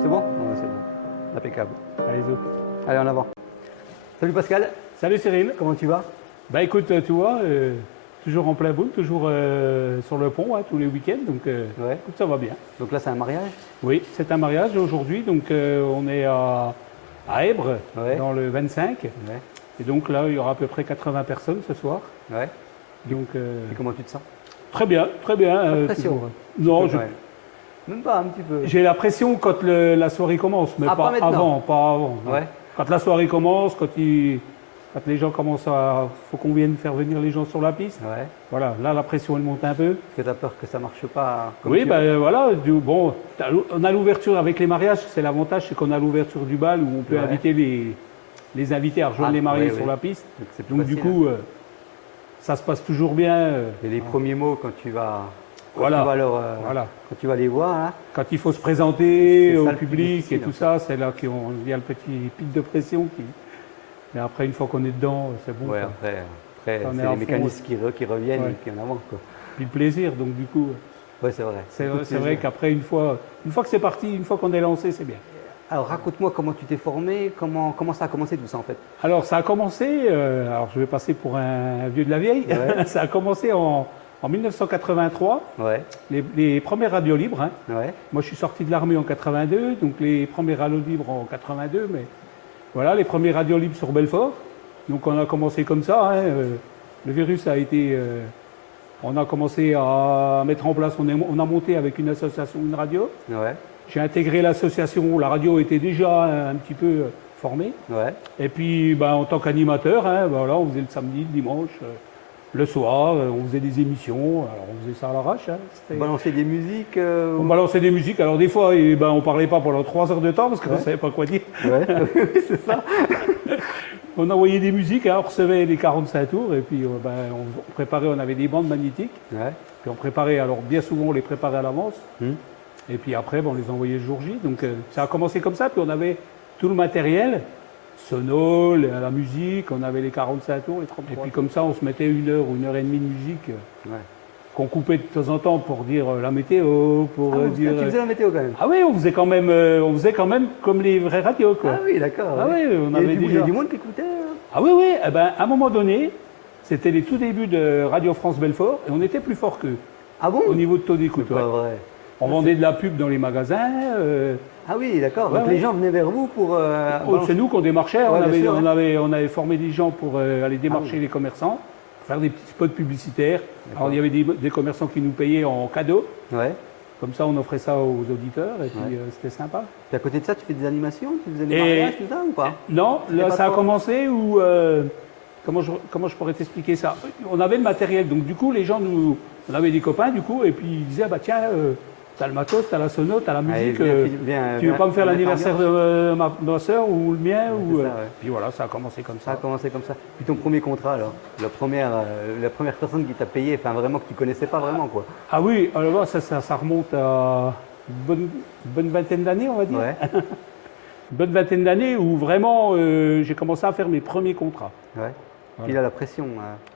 C'est bon? Non, c'est bon. Impeccable. Allez, zo. Allez, en avant. Salut Pascal, Salut Cyril. comment tu vas? Bah écoute, tu vois, toujours en plein boom, toujours sur le pont, hein, tous les week-ends, donc Ouais. écoute, ça va bien. Donc là, c'est un mariage? Oui, c'est un mariage aujourd'hui, donc on est à Èbre, Ouais. dans le 25, Ouais. et donc là, il y aura à peu près 80 personnes ce soir. Ouais. Donc Et comment tu te sens? très bien, très bien. Pas de pression. toujours. Non, Ouais. Même pas un petit peu. j'ai la pression quand la soirée commence, mais Ah, pas pas maintenant. avant, pas avant. non. Ouais. Quand la soirée commence, quand les gens commencent à... faut qu'on vienne faire venir les gens sur la piste. Ouais. Voilà, là la pression elle monte un peu. Parce que tu as peur que ça marche pas comme Oui, tu ben veux. voilà, bon, on a l'ouverture avec les mariages, c'est l'avantage, c'est qu'on a l'ouverture du bal où on peut Ouais. inviter les invités à rejoindre Ah, les mariés oui, sur oui. la piste. Donc, c'est plus Donc du facile, coup, ça se passe toujours bien. Et les premiers mots quand tu vas, Voilà. tu vas Voilà. quand tu vas les voir, hein, Quand il faut se présenter C'est ça au le plus public difficile, et tout ça, c'est là qu'il y a le petit pic de pression. Mais après, une fois qu'on est dedans, c'est bon. ouais, quoi. après On est c'est à les fond, mécanismes qui reviennent Ouais. et puis en avant. Quoi. Puis le plaisir, donc du coup, Ouais, c'est vrai. c'est Beaucoup de vrai plaisir. qu'après, une fois que c'est parti, une fois qu'on est lancé, c'est bien. Alors raconte-moi comment tu t'es formé, comment ça a commencé tout ça en fait. Alors, ça a commencé, alors je vais passer pour un vieux de la vieille, Ouais. ça a commencé en 1983, Ouais, les premières radios libres. Hein. ouais, Moi, je suis sorti de l'armée en 82, donc les premières radios libres en 82, mais voilà, les premières radios libres sur Belfort. Donc, on a commencé comme ça. Hein, le virus a été... on a commencé à mettre en place, on a monté avec une association, une radio. ouais, J'ai intégré l'association, la radio était déjà un petit peu formée. ouais. Et puis, ben, en tant qu'animateur, hein, voilà, on faisait le samedi, le dimanche, le soir, on faisait des émissions. Alors, on faisait ça à l'arrache. Hein, c'était- Balancer des musiques. on balançait des musiques. Alors, des fois, on ne parlait pas pendant 3 heures de temps parce qu'on ne Ouais. savait pas quoi dire. Ouais, c'est ça. On envoyait des musiques, hein, on recevait les 45 tours et puis on préparait, on avait des bandes magnétiques. Ouais. Puis on préparait, alors bien souvent, on les préparait à l'avance. Hmm. Et puis après, on les envoyait le jour J. Donc ça a commencé comme ça. Puis on avait tout le matériel, sono, la musique, on avait les 45 tours, les 33. Et puis comme ça, on se mettait 1 heure ou 1 heure et demie de musique Ouais. qu'on coupait de temps en temps pour dire la météo, pour Ah, dire... tu faisais la météo quand même. Ah oui, on faisait quand même comme les vraies radios, quoi. Ah oui, d'accord. Ah ouais. oui, on Il y avait il y déjà... a du monde qui écoutait. Hein. Ah oui, oui, eh ben, à un moment donné, c'était les tout débuts de Radio France Belfort et on était plus fort qu'eux Ah bon? au niveau de taux d'écoute. C'est pas ouais. vrai. On vendait de la pub dans les magasins. Ah oui, d'accord. Ouais, Donc ouais. les gens venaient vers vous pour. C'est nous qu'on démarchait. Ouais, on, bien avait, sûr, ouais. on avait formé des gens pour aller démarcher oui. les commerçants, faire des petits spots publicitaires. Alors il y avait des commerçants qui nous payaient en cadeau. Ouais. Comme ça, on offrait ça aux auditeurs et puis Ouais. c'était sympa. Puis à côté de ça, tu fais des animations, tu faisais des Et- mariages, tout ça ou pas? Non, C'était là, pas ça a trop- commencé où... comment je pourrais t'expliquer ça? On avait le matériel, donc du coup, les gens on avait des copains, du coup, et puis ils disaient, ah bah tiens, t'as le matos, t'as la sono, t'as la Allez, musique, tu veux viens pas me faire mettre l'anniversaire l'ambiance. de ma soeur ou le mien Ouais, ou, c'est ça, ouais. Puis voilà, ça a commencé comme Ça a ça. commencé comme ça. Puis ton premier contrat alors, la première personne qui t'a payé, enfin vraiment que tu connaissais pas vraiment quoi. Ah oui, alors là, ça remonte à une bonne vingtaine d'années, on va dire. Ouais. Une bonne vingtaine d'années où vraiment j'ai commencé à faire mes premiers contrats. Ouais. Voilà. Puis là la pression,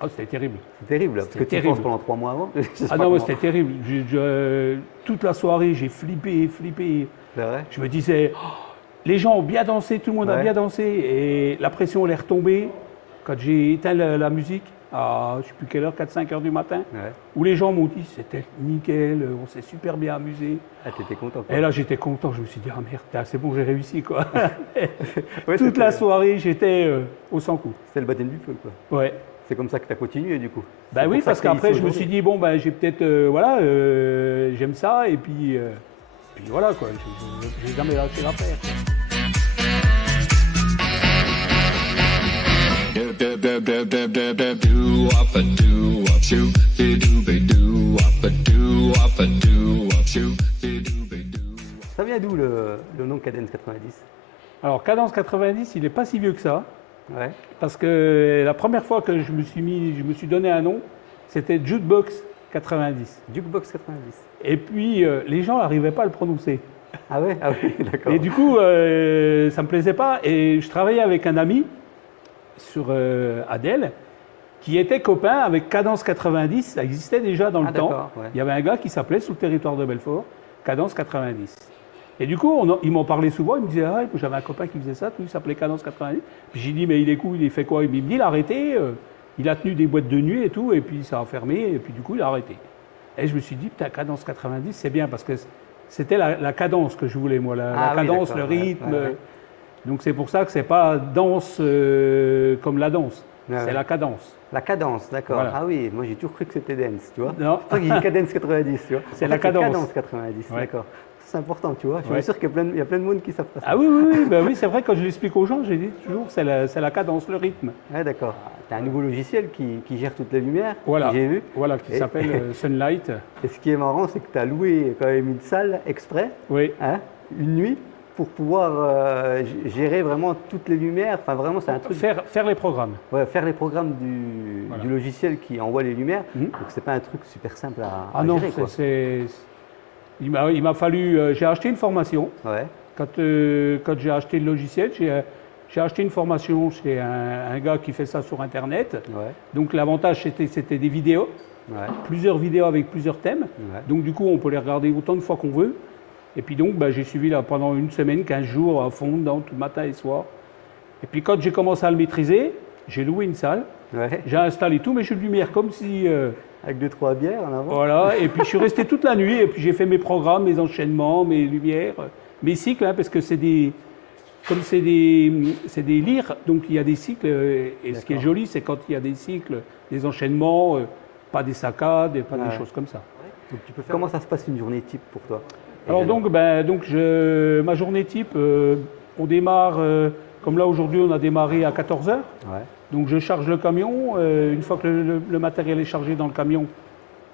Ah, c'était terrible. c'est terrible là, parce que C'était tu terrible. penses pendant 3 mois avant. Je sais Ah pas non, ouais, comment. c'était terrible. Toute la soirée, j'ai flippé. C'est vrai. Je me disais, oh, les gens ont bien dansé, tout le monde a Ouais. bien dansé. Et la pression, elle est retombée quand j'ai éteint la musique à, je ne sais plus quelle heure, 4-5 heures du matin, Ouais. où les gens m'ont dit, c'était nickel, on s'est super bien amusé. Ah, t'étais content quoi. Et là, j'étais content. Je me suis dit, ah merde, c'est bon, j'ai réussi, quoi. Ouais, Toute c'était- la soirée, j'étais au 100 coups. C'est le baptême du feu quoi. Ouais. C'est comme ça que tu as continué du coup. Ben C'est oui, pour ça parce que t'es qu'après, ici je me suis dit, bon, ben, j'ai peut-être, j'aime ça, et puis voilà, quoi. J'ai jamais lâché l'affaire. Ça vient d'où le nom Cadence 90? Alors, Cadence 90, il n'est pas si vieux que ça, Ouais. parce que la première fois que je me suis donné un nom, c'était Jukebox 90. Jukebox 90. Et puis, les gens n'arrivaient pas à le prononcer. Ah ouais? Ah oui, d'accord. Et du coup, ça ne me plaisait pas. Et je travaillais avec un ami sur Adèle, qui était copain avec Cadence 90. Ça existait déjà dans le Ah, temps. d'accord, ouais. Il y avait un gars qui s'appelait, sous le territoire de Belfort, Cadence 90. Et du coup, ils m'en parlaient souvent, ils me disaient, ah, j'avais un copain qui faisait ça, tout, il s'appelait Cadence 90. Puis j'ai dit, mais il est cool, il fait quoi? Il me dit, il a arrêté, il a tenu des boîtes de nuit et tout, et puis ça a fermé, et puis du coup, il a arrêté. Et je me suis dit, putain, Cadence 90, c'est bien, parce que c'était la cadence que je voulais, moi, la cadence, le rythme. Ouais. Donc c'est pour ça que c'est pas danse comme la danse, c'est la cadence. La cadence, d'accord. Voilà. Ah oui, moi j'ai toujours cru que c'était dance, tu vois. Non. C'est pour ça qu'il dit cadence 90, tu vois. C'est la cadence. Cadence 90, ouais. D'accord. C'est important, tu vois. Je suis sûr qu'il y a plein de monde qui savent pas ça. Ah oui, oui, c'est vrai, quand je l'explique aux gens, j'ai dit toujours, c'est la cadence, le rythme. Ouais, d'accord. Tu as un nouveau logiciel qui gère toutes les lumières, voilà. j'ai vu. Voilà, qui s'appelle Sunlight. Et ce qui est marrant, c'est que tu as loué quand même une salle exprès, oui. Une nuit, pour pouvoir gérer vraiment toutes les lumières. Enfin, vraiment, c'est un truc. Faire les programmes. Ouais, faire les programmes du logiciel qui envoie les lumières. Donc, c'est pas un truc super simple à gérer. Ah non, il m'a fallu. J'ai acheté une formation. Ouais. Quand j'ai acheté le logiciel, j'ai acheté une formation chez un gars qui fait ça sur Internet. Ouais. Donc, l'avantage, c'était des vidéos. Ouais. Plusieurs vidéos avec plusieurs thèmes. Ouais. Donc, du coup, on peut les regarder autant de fois qu'on veut. Et puis donc, j'ai suivi là, pendant une semaine, 15 jours à fond, tout matin et soir. Et puis quand j'ai commencé à le maîtriser, j'ai loué une salle, j'ai installé tous mes jeux de lumière comme si... avec 2-3 bières en avant. Voilà, et puis je suis resté toute la nuit, et puis j'ai fait mes programmes, mes enchaînements, mes lumières, mes cycles, parce que c'est des lyres, donc il y a des cycles, et ce qui est joli, c'est quand il y a des cycles, des enchaînements, pas des saccades, pas des choses comme ça. Donc, comment ça se passe une journée type pour toi? Alors ma journée type, on démarre, comme là aujourd'hui on a démarré à 14h. Ouais. Donc je charge le camion, une fois que le matériel est chargé dans le camion,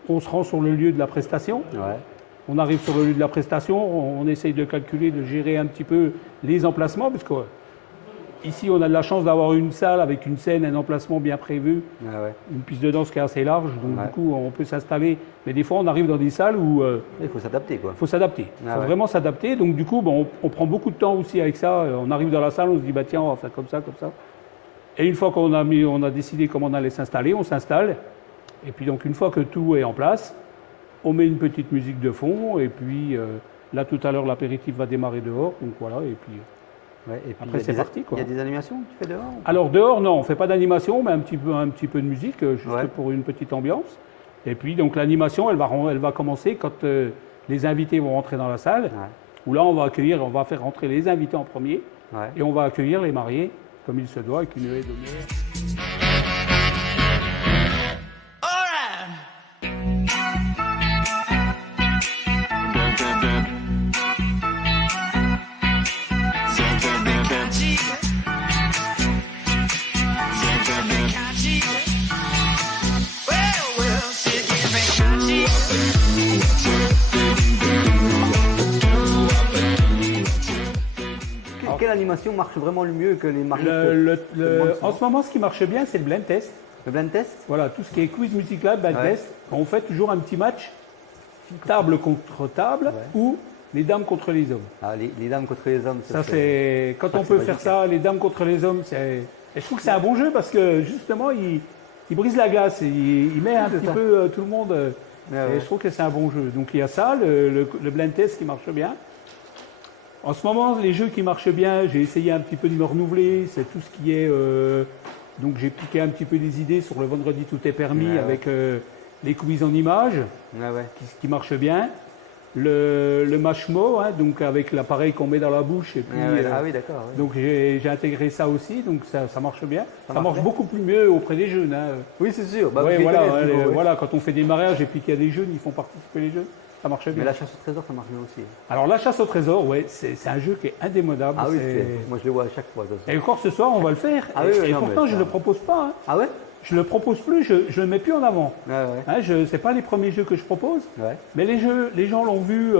on se rend sur le lieu de la prestation. Ouais. On arrive sur le lieu de la prestation, on essaye de calculer, de gérer un petit peu les emplacements, parce que ici on a de la chance d'avoir une salle avec une scène, un emplacement bien prévu, une piste de danse qui est assez large, donc du coup on peut s'installer. Mais des fois on arrive dans des salles où... il faut s'adapter quoi. Il faut s'adapter, il faut vraiment s'adapter. Donc du coup on prend beaucoup de temps aussi avec ça. On arrive dans la salle, on se dit bah tiens on va faire comme ça, comme ça. Et une fois qu'on a décidé comment on allait s'installer, on s'installe. Et puis donc une fois que tout est en place, on met une petite musique de fond. Et puis là tout à l'heure l'apéritif va démarrer dehors. Donc voilà, et puis... Ouais, et puis après, c'est parti. Il y a des animations que tu fais dehors? Alors, dehors, non, on ne fait pas d'animation, mais un petit peu de musique, juste pour une petite ambiance. Et puis, donc, l'animation, elle va commencer quand les invités vont rentrer dans la salle, où là, on va faire rentrer les invités en premier, et on va accueillir les mariés, comme il se doit, avec une haie d'honneur. Quelle animation marche vraiment le mieux que les mariés? En ce moment, ce qui marche bien, c'est le blind test. Le blind test? Voilà, tout ce qui est quiz musical, blind test. On fait toujours un petit match, table contre table, ou les dames contre les hommes. Ah, les dames contre les hommes, ça c'est... Quand on peut faire ça, les dames contre les hommes, et je trouve que c'est un bon jeu parce que justement, il brise la glace, et il met un petit peu tout le monde. Et je trouve que c'est un bon jeu. Donc il y a ça, le blind test qui marche bien. En ce moment, les jeux qui marchent bien, j'ai essayé un petit peu de me renouveler. C'est tout ce qui est... donc j'ai piqué un petit peu des idées sur le vendredi tout est permis avec les quiz en images, qui marche bien. Le mashmo, donc avec l'appareil qu'on met dans la bouche. Et puis, ah oui, d'accord. Oui. Donc j'ai intégré ça aussi, donc ça marche bien. Ça marche beaucoup plus mieux auprès des jeunes. Oui, c'est sûr. Bah, voilà, quand on fait des mariages et puis qu'il y a des jeunes, ils font participer les jeunes. Ça marchait bien. Mais la chasse au trésor, ça marche bien aussi. Alors la chasse au trésor, c'est un jeu qui est indémodable. Ah oui, moi je le vois à chaque fois. Et encore ce soir, on va le faire. Et pourtant, je ne le propose pas. Ah ouais? Je ne le propose plus, je ne le mets plus en avant. Ce n'est pas les premiers jeux que je propose, mais les gens l'ont vu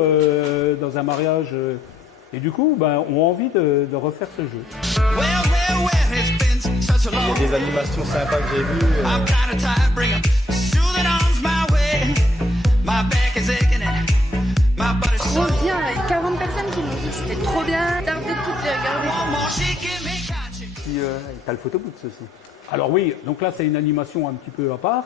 dans un mariage et du coup ont envie de refaire ce jeu. Il y a des animations sympas que j'ai vues. Trop bien, 40 personnes qui m'ont dit que c'était trop bien, t'as de toutes les regarder. Puis t'as le photobooth aussi. Alors oui, donc là c'est une animation un petit peu à part.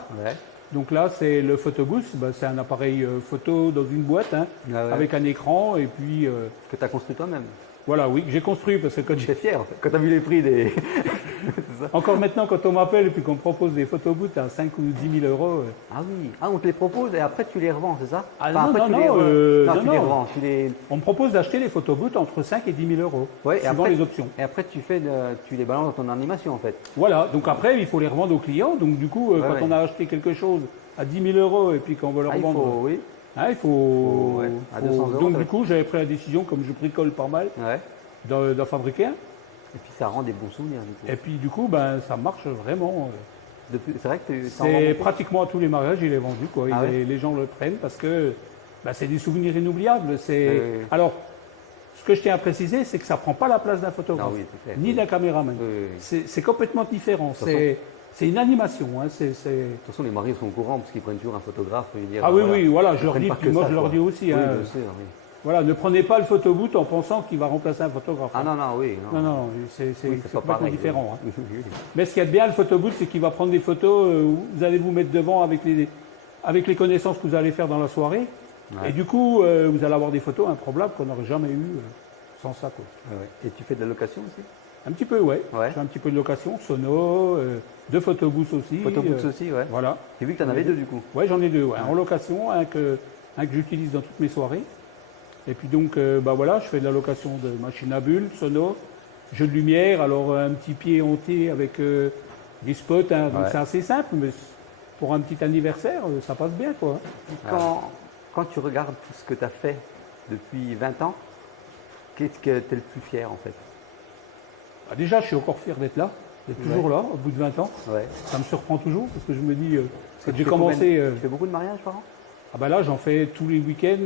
Donc là, c'est le photobooth. C'est un appareil photo dans une boîte, hein, Ah ouais. avec un écran. Et puis, Que tu as construit toi-même. voilà, oui, que j'ai construit parce que quand J'étais fier, en fait. Quand tu as vu les prix des. encore maintenant, quand on m'appelle et puis qu'on me propose des photobooths à 5 ou 10 000 euros, Ah oui, ah, on te les propose et après tu les revends, c'est ça? Ah Enfin, non, après, non, tu non, les non, tu les non. revends, tu les. on me propose d'acheter les photobooths entre 5 et 10 000 euros, Ouais, et suivant après- les options. Et après tu les balances dans ton animation en fait. Voilà, donc après, il faut les revendre aux clients. Donc du coup, Ouais, quand ouais. on a acheté quelque chose à 10 000 euros et puis qu'on veut le Ah, il revendre, faut, oui. il faut... ouais, à 200 euros, Donc ça du va. coup, j'avais pris la décision, comme je bricole pas mal, Ouais. d'en fabriquer un. Et puis ça rend des bons souvenirs du coup. Et puis du coup, ça marche vraiment. C'est vrai que tu t'en rends C'est compte. pratiquement à tous les mariages, il est vendu. Quoi. Ah ouais. Les gens le prennent parce que c'est des souvenirs inoubliables. oui. Alors, ce que je tiens à préciser, c'est que ça ne prend pas la place d'un photographe, Ah oui, c'est clair. ni d'un caméraman. Oui, oui, oui. C'est complètement différent. toute façon- C'est une animation. Hein. De toute façon, les mariés sont au courant parce qu'ils prennent toujours un photographe. Et dire, Ah oui, voilà, oui, voilà, ils je leur prennent dis, pas puis que moi ça, je leur quoi. dis aussi. Oui, hein, bien sûr, oui. voilà, ne prenez pas le photoboot en pensant qu'il va remplacer un photographe. Ah non, non, oui. Non, non, c'est Oui, c'est pas complètement pareil. différent. hein. Oui, oui, oui. Mais ce qu'il y a de bien, le photoboot, c'est qu'il va prendre des photos où vous allez vous mettre devant avec les connaissances que vous allez faire dans la soirée. Ouais. Et du coup, vous allez avoir des photos improbables qu'on n'aurait jamais eues sans ça. Quoi. Ouais, ouais. Et tu fais de la location aussi? Un petit peu, ouais. Ouais. Je fais un petit peu de location, sono, de photobooth aussi. Photobooths aussi, ouais. Voilà. J'ai vu que tu en avais deux du coup. Ouais, j'en ai deux. Ouais. En location, un que j'utilise dans toutes mes soirées. Et puis donc, voilà, je fais de la location de machines à bulles, sono, jeux de lumière, alors un petit pied hanté avec des spots. Hein, donc Ouais. c'est assez simple, mais pour un petit anniversaire, ça passe bien, quoi. Quand tu regardes tout ce que tu as fait depuis 20 ans, qu'est-ce que tu es le plus fier en fait? Bah, déjà, je suis encore fier d'être là, d'être toujours là, au bout de 20 ans. Ouais. Ça me surprend toujours, parce que je me dis, Tu j'ai fais commencé... combien- Tu fais beaucoup de mariages par an? Ah bah là, j'en fais tous les week-ends,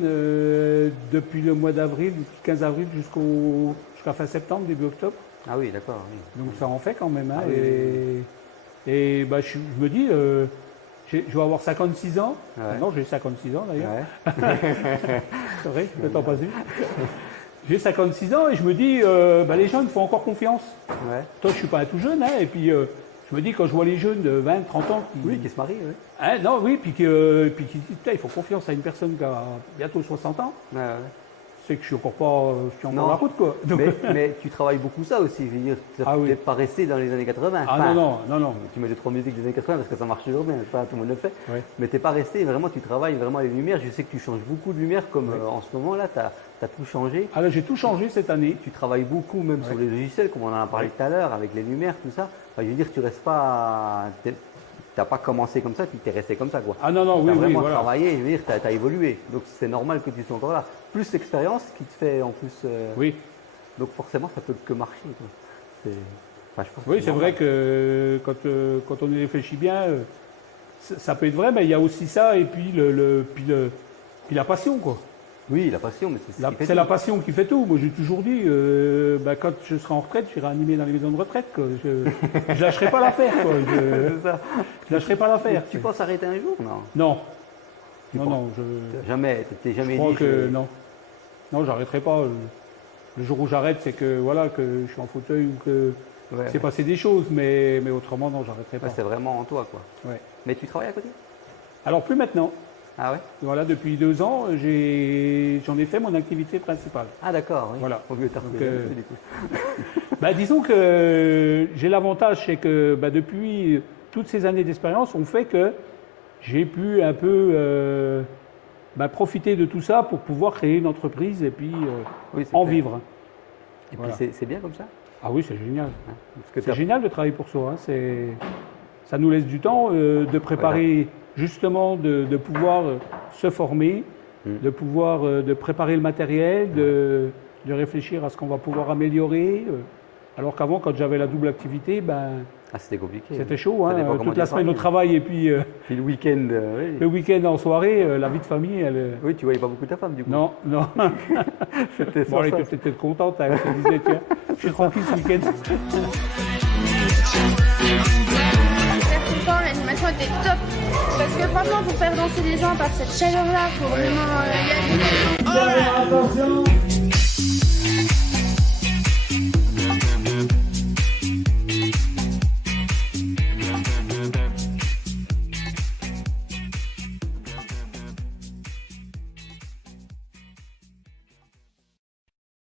depuis le mois d'avril, depuis 15 avril jusqu'à fin septembre, début octobre. Ah oui, d'accord. Oui. Donc ça en fait quand même. Hein, Ah oui, et je me dis, je vais avoir 56 ans. Ouais. Non, j'ai 56 ans d'ailleurs. Ouais. C'est vrai, le temps passe vite. J'ai 56 ans et je me dis, les jeunes font encore confiance. Ouais. Toi, je suis pas un tout jeune. Hein, et puis, je me dis, quand je vois les jeunes de 20, 30 ans qui... Oui, qui se marient, oui. Hein, non, oui, puis qui disent, putain, il faut confiance à une personne qui a bientôt 60 ans. Ouais, ouais. C'est que je suis encore pas, je suis encore Non. la route, quoi. Donc- Mais tu travailles beaucoup ça aussi, je veux dire, tu Ah oui. n'es pas resté dans les années 80. ah Enfin, non. Tu mets les trois musiques des années 80 parce que ça marche toujours bien, pas tout le monde le fait. Ouais. Mais tu n'es pas resté, vraiment, tu travailles vraiment les lumières. Je sais que tu changes beaucoup de lumières, comme Ouais. en ce moment là, tu as tout changé. Ah là, j'ai tout changé cette année. Tu travailles beaucoup même sur les logiciels, comme on en a parlé tout à l'heure, avec les lumières, tout ça. Enfin, je veux dire, tu restes pas. Tu n'as pas commencé comme ça, puis tu es resté comme ça, quoi. Ah non, Tu as oui, vraiment voilà. travaillé, je veux dire, tu as évolué. Donc c'est normal que tu sois encore là. Plus l'expérience qui te fait en plus. Oui, Donc forcément, ça peut que marcher. Quoi. Enfin, je pense que oui, c'est normal. vrai que quand on y réfléchit bien, ça peut être vrai, mais il y a aussi ça et puis puis la passion, quoi. Oui, la passion, mais c'est ce qui fait C'est tout. la passion qui fait tout. Moi, j'ai toujours dit, quand je serai en retraite, j'irai animer dans les maisons de retraite. Quoi. Je lâcherai pas l'affaire, quoi. C'est ça. Je lâcherai pas l'affaire. Tu penses arrêter un jour? Non. Non. Tu Non, penses- non, Jamais, tu t'es jamais je crois dit. que non. Non, j'arrêterai pas. Le jour où j'arrête, c'est que voilà, que je suis en fauteuil ou que Ouais. c'est passé des choses, mais autrement, non, j'arrêterai pas. Ouais, c'est vraiment en toi, quoi. Ouais. Mais tu travailles à côté? Alors plus maintenant. Ah ouais? Voilà, depuis 2 ans, j'en ai fait mon activité principale. Ah d'accord, oui. Voilà. Au lieu de Donc, du coup. Disons que j'ai l'avantage, c'est que depuis toutes ces années d'expérience, on fait que j'ai pu un peu profiter de tout ça pour pouvoir créer une entreprise et puis Oui, c'est en clair. vivre. Et Voilà. puis c'est bien comme ça. Ah oui, c'est génial. Hein, parce que C'est t'as- génial de travailler pour soi. Hein. Ça nous laisse du temps de préparer, justement, de pouvoir se former, de pouvoir de préparer le matériel, de réfléchir à ce qu'on va pouvoir améliorer. Alors qu'avant, quand j'avais la double activité, Ah, c'était compliqué. c'était chaud. Ça Hein. dépend comment Toute la tu semaine au travailles. travail et puis Puis le week-end, oui. le week-end en soirée, la vie de famille, elle... Oui, tu voyais pas beaucoup ta femme du coup. Non, non. C'était Bon, elle sans était ça. peut-être contente. Elle se disait, tiens, je suis tranquille ce week-end. Super content, l'animation était top. Parce que franchement, pour faire danser les gens par cette chaleur-là, faut vraiment y aller. Attention,